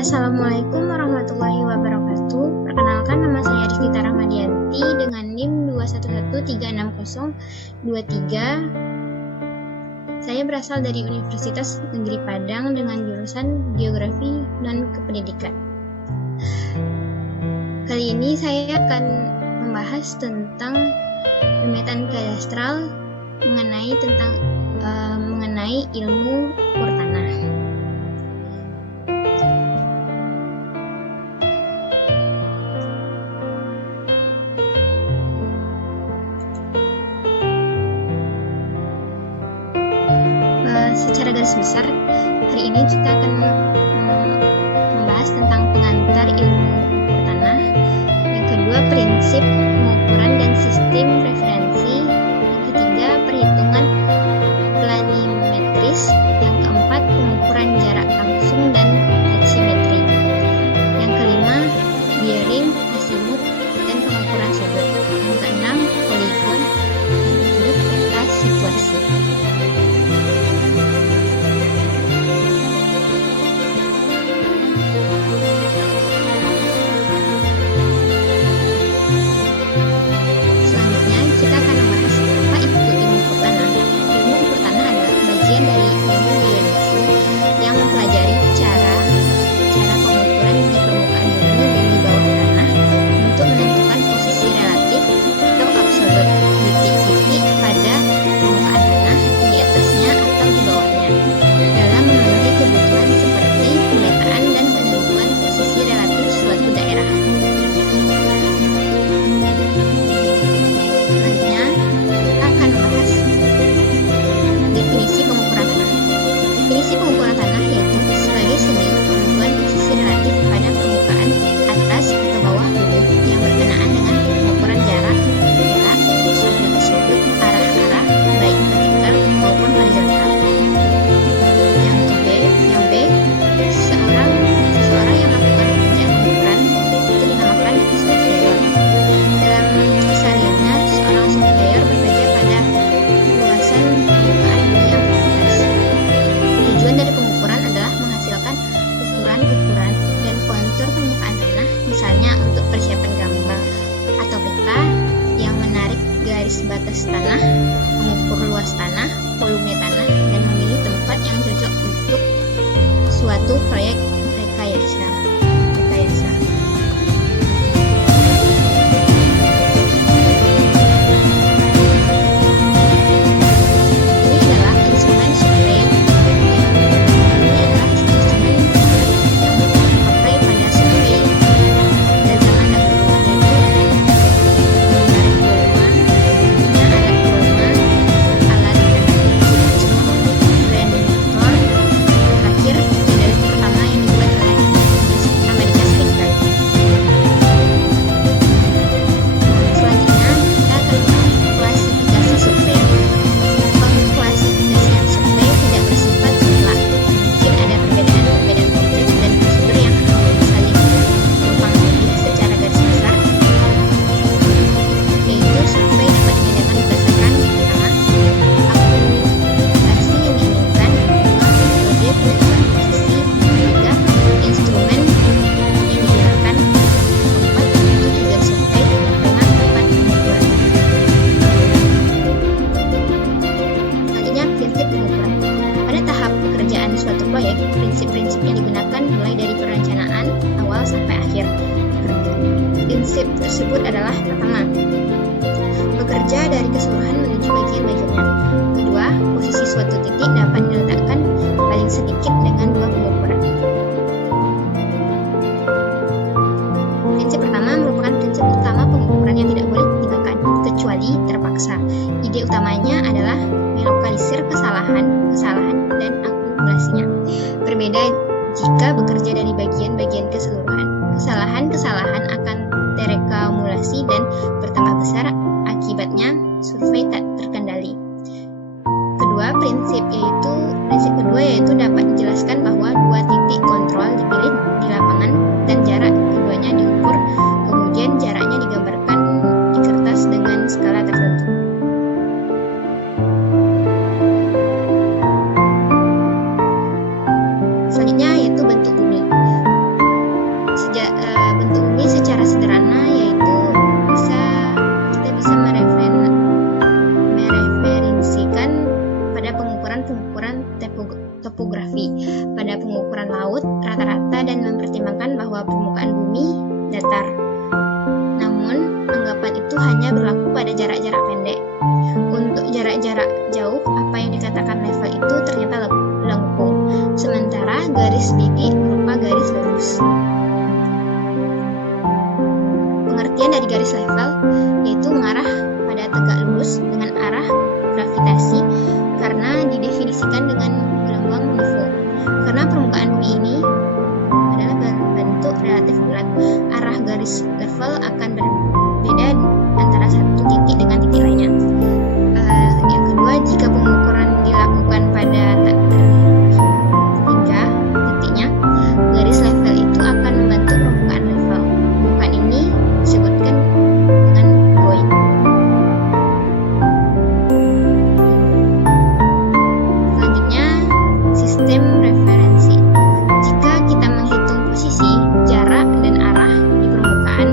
Assalamualaikum warahmatullahi wabarakatuh. Perkenalkan, nama saya Rizky Rahmadianti dengan NIM 2113623. Saya berasal dari Universitas Negeri Padang dengan jurusan Geografi dan Kependidikan. Kali ini saya akan membahas tentang pemetaan kadastral mengenai ilmu ukur tanah. Secara garis besar, hari ini kita akan membahas tentang pengantar ilmu ukur tanah. Yang kedua, prinsip pengukuran dan sistem referensi. Yang ketiga, perhitungan planimetris. Yang keempat, pengukuran jarak langsung dan tachimetri. Yang kelima, bearing, azimuth, dan pengukuran sudut. Yang keenam, poligon. Yang ketujuh, peta situasi. Definisi pengukuran tanah yaitu sebagai seni penentuan posisi relatif pada permukaan atas atau bawah bumi yang berkenaan dengan pengukuran jarak, sudut, arah-arah, baik vertikal maupun horizontal. Yang B, seseorang yang melakukan pekerjaan pengukuran itu dinamakan surveyor. Dalam kesehariannya, seorang surveyor bekerja pada luasan permukaan bumi yang luas. Tujuan dari pengukuran adalah menghasilkan ukuran dan kontur permukaan tanah, misalnya untuk persiapan gambar atau peta yang menarik garis batas tanah, mengukur luas tanah, volume tanah, dan memilih tempat yang cocok untuk suatu proyek rekayasa. Prinsip-prinsip yang digunakan mulai dari perencanaan awal sampai akhir. Prinsip tersebut adalah: pertama, bekerja dari keseluruhan menuju bagian-bagiannya. Kedua, posisi suatu titik dapat diletakkan paling sedikit dengan dua pengukuran. Prinsip pertama merupakan prinsip utama pengukuran yang tidak boleh ditinggalkan kecuali terpaksa. Ide utamanya adalah melokalisir kesalahan dan akumulasinya. Berbeda jika bekerja dari bagian-bagian keseluruhan. Kesalahan akan terekumulasi dan bertambah besar, akibatnya survei tak terkendali. Prinsip kedua yaitu dapat dijelaskan bahwa dua titik kontrol dipilih di lapangan dan jarak keduanya diukur, kemudian jaraknya digambarkan di kertas dengan skala tertentu. Selanjutnya yaitu bentuk bumi. topografi pada pengukuran laut rata-rata dan mempertimbangkan bahwa permukaan bumi datar. Namun, anggapan itu hanya berlaku pada jarak-jarak pendek. Untuk jarak-jarak jauh, apa yang dikatakan level itu ternyata lengkung, sementara garis bibi berupa garis lurus. Pengertian dari garis level yaitu mengarah pada tegak lurus dengan arah gravitasi karena didefinisikan dengan gelombang nifo. Karena permukaan bumi ini adalah berbentuk relatif bulat, arah garis level akan berbeda antara satu titik dengan titik lainnya. Yang kedua, jika pengukuran dilakukan pada tiga titiknya, garis level itu akan membentuk permukaan level. Permukaan ini disebutkan dengan void. Selanjutnya, sistem referensi. Jika kita menghitung posisi, jarak, dan arah di permukaan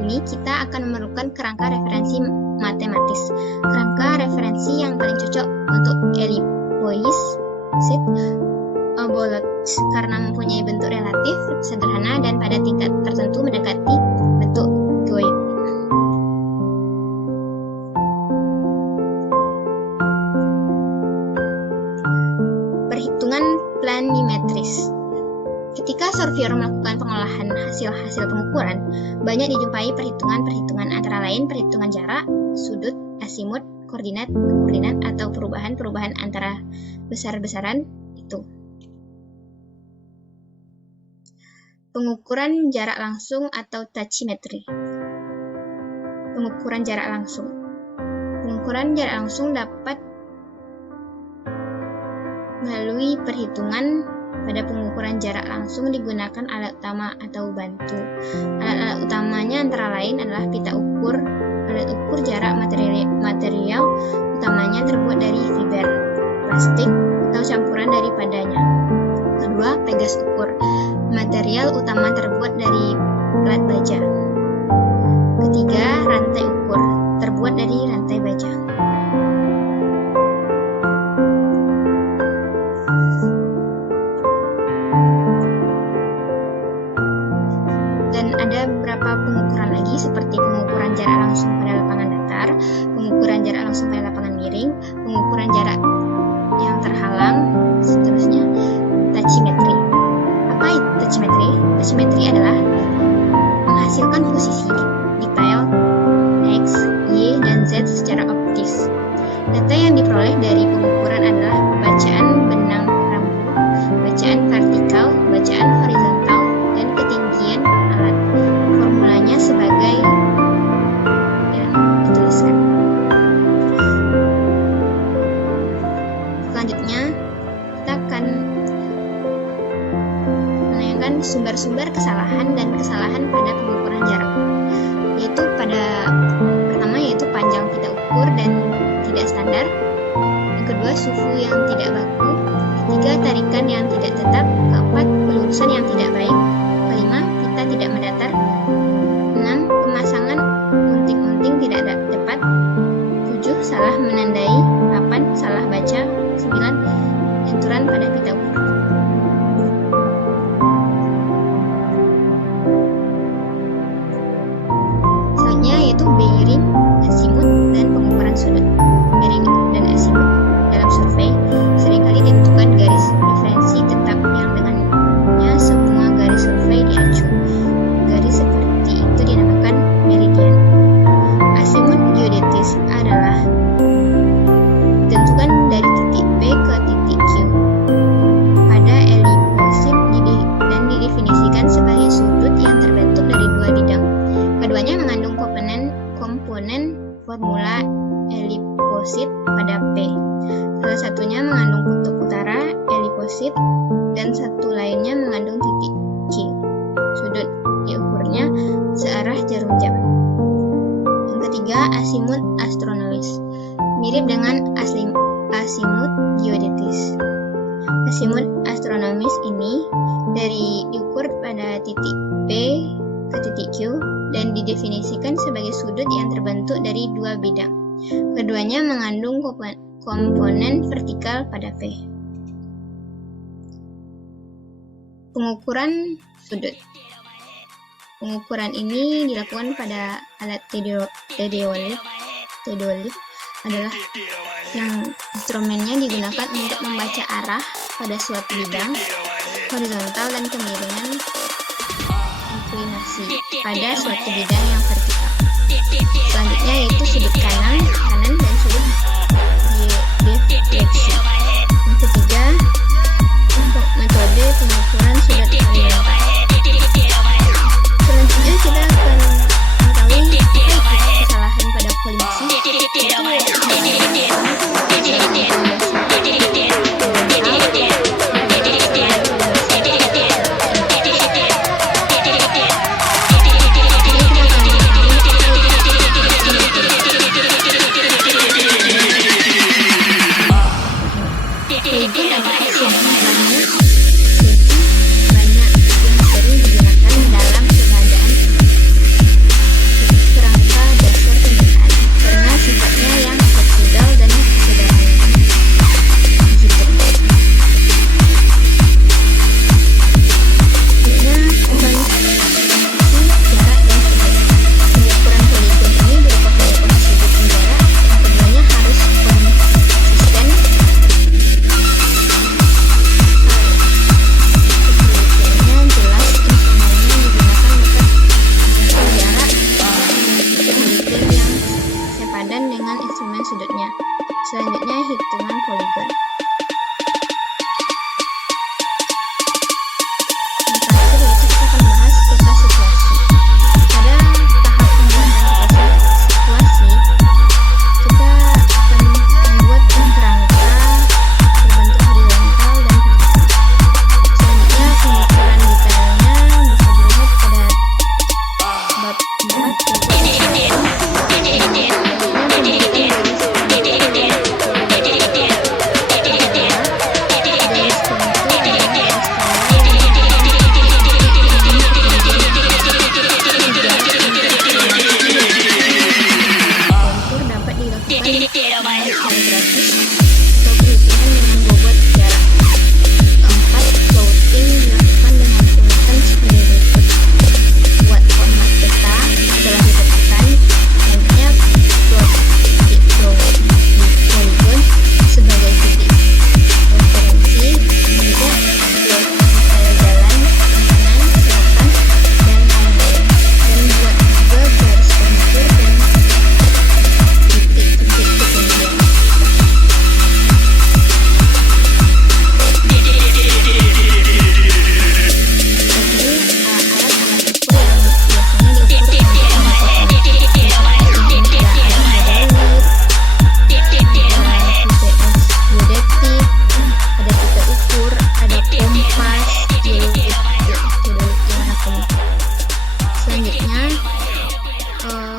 bumi, kita akan memerlukan kerangka referensi matematis. Kerangka referensi yang paling cocok untuk ellipsoid oblong karena mempunyai bentuk relatif sederhana dan pada tingkat tertentu mendekati bentuk geoid. Perhitungan planimetris. Ketika surveyor melakukan pengolahan hasil-hasil pengukuran, banyak dijumpai perhitungan-perhitungan antara lain perhitungan jarak, sudut, asimut, koordinat, atau perubahan-perubahan antara besar-besaran itu. Pengukuran jarak langsung atau tachymetry. Pengukuran jarak langsung. Pengukuran jarak langsung dapat melalui perhitungan. Pada pengukuran jarak langsung digunakan alat utama atau bantu. Alat-alat utamanya antara lain adalah pita ukur. Alat ukur jarak material utamanya terbuat dari fiber, plastik, atau campuran daripadanya. Kedua, pegas ukur. Material utama terbuat dari plat baja. Ketiga, rantai ukur. Terbuat dari rantai baja. Ada beberapa pengukuran lagi seperti pengukuran jarak langsung pada lapangan datar, pengukuran jarak langsung pada lapangan miring, pengukuran jarak yang terhalang, seterusnya tachymetry. Apa itu tachymetry? Tachymetry adalah menghasilkan posisi detail X, Y, dan Z secara optis. Data yang diperoleh dari pengukuran adalah bacaan benang rambu, bacaan vertikal, bacaan horizontal, dan ketinggian alat. Formulanya sebagai yang dituliskan. Selanjutnya, kita akan menanyakan sumber-sumber kesalahan dan kesalahan pada pengukuran jarak. Yaitu pertama yaitu panjang pita ukur dan tidak standar. Yang kedua, suhu yang tidak baku. Ketiga, tarikan yang tidak tetap. Keempat, pelurusan yang tidak baik. Kelima, pita tidak mendatar. 6. Pemasangan unting-unting tidak tepat. 7. Salah menandai. 8. Salah baca. 9. Benturan pada pita ukur. Selanjutnya yaitu bearing, azimut, dan pengukuran sudut. Bearing dan azimut dalam survei seringkali ditentukan garis referensi tetap yang dengannya semua garis survei diacu. Garis seperti itu dinamakan meridian. Azimut geodetis adalah ditentukan dari titik P ke titik Q pada ellipsoid dan didefinisikan sebagai sudut yang terbentuk dari dua bidang. Keduanya mengandung komponen formula ellipsoid pada P. Salah satunya mengandung kutub utara ellipsoid dan satu lainnya mengandung titik Q. Sudut diukurnya searah jarum jam. Yang ketiga, azimut astronomis. Mirip dengan azimut geodetis. Azimut astronomis ini diukur pada titik P ke titik Q dan didefinisikan sebagai sudut yang terbentuk dari dua bidang. Keduanya mengandung komponen vertikal pada P. Pengukuran sudut. Pengukuran ini dilakukan pada alat teodolit adalah yang instrumennya digunakan untuk membaca arah pada suatu bidang, horizontal dan kemiringan inklinasi pada suatu bidang yang vertikal. Selanjutnya yaitu sudut kanan dan sudut defleksi. Yang ketiga, metode pengukuran sudut horizontal. Selanjutnya kita akan mengetahui kesalahan pada polisi. Selanjutnya hitungan poligon. Yang terakhir yaitu kita akan bahas peta situasi. Pada tahap pembuatan peta situasi, kita akan membuat kerangka berbentuk horizontal dan vertikal. Selanjutnya pengukuran detailnya bisa dilihat pada bab 4.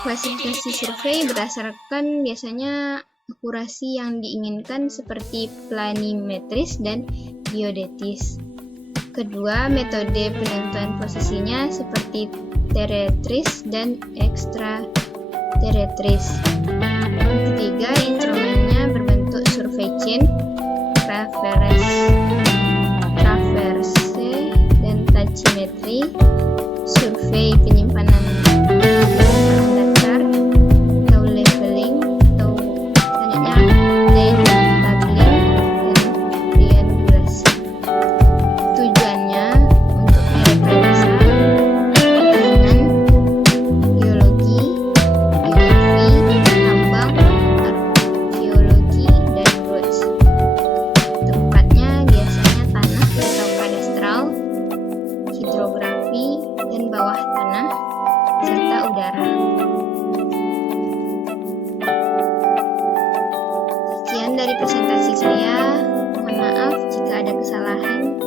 Klasifikasi survei berdasarkan biasanya akurasi yang diinginkan seperti planimetris dan geodetis. Kedua, metode penentuan posisinya seperti teretris dan ekstrateretris. Ketiga, instrumennya berbentuk survei chain, traverse, dan tachymetry. Survei penyimpanan datar atau leveling, atau selanjutnya labeling dan triangulasi. Tujuannya untuk merekayasa pertanian, geologi, geografi, tambang, arkeologi, dan roads. Tempatnya biasanya tanah atau kadastral, hidrografi, dan bawah tanah, serta udara. Sekian dari presentasi saya. Mohon maaf jika ada kesalahan.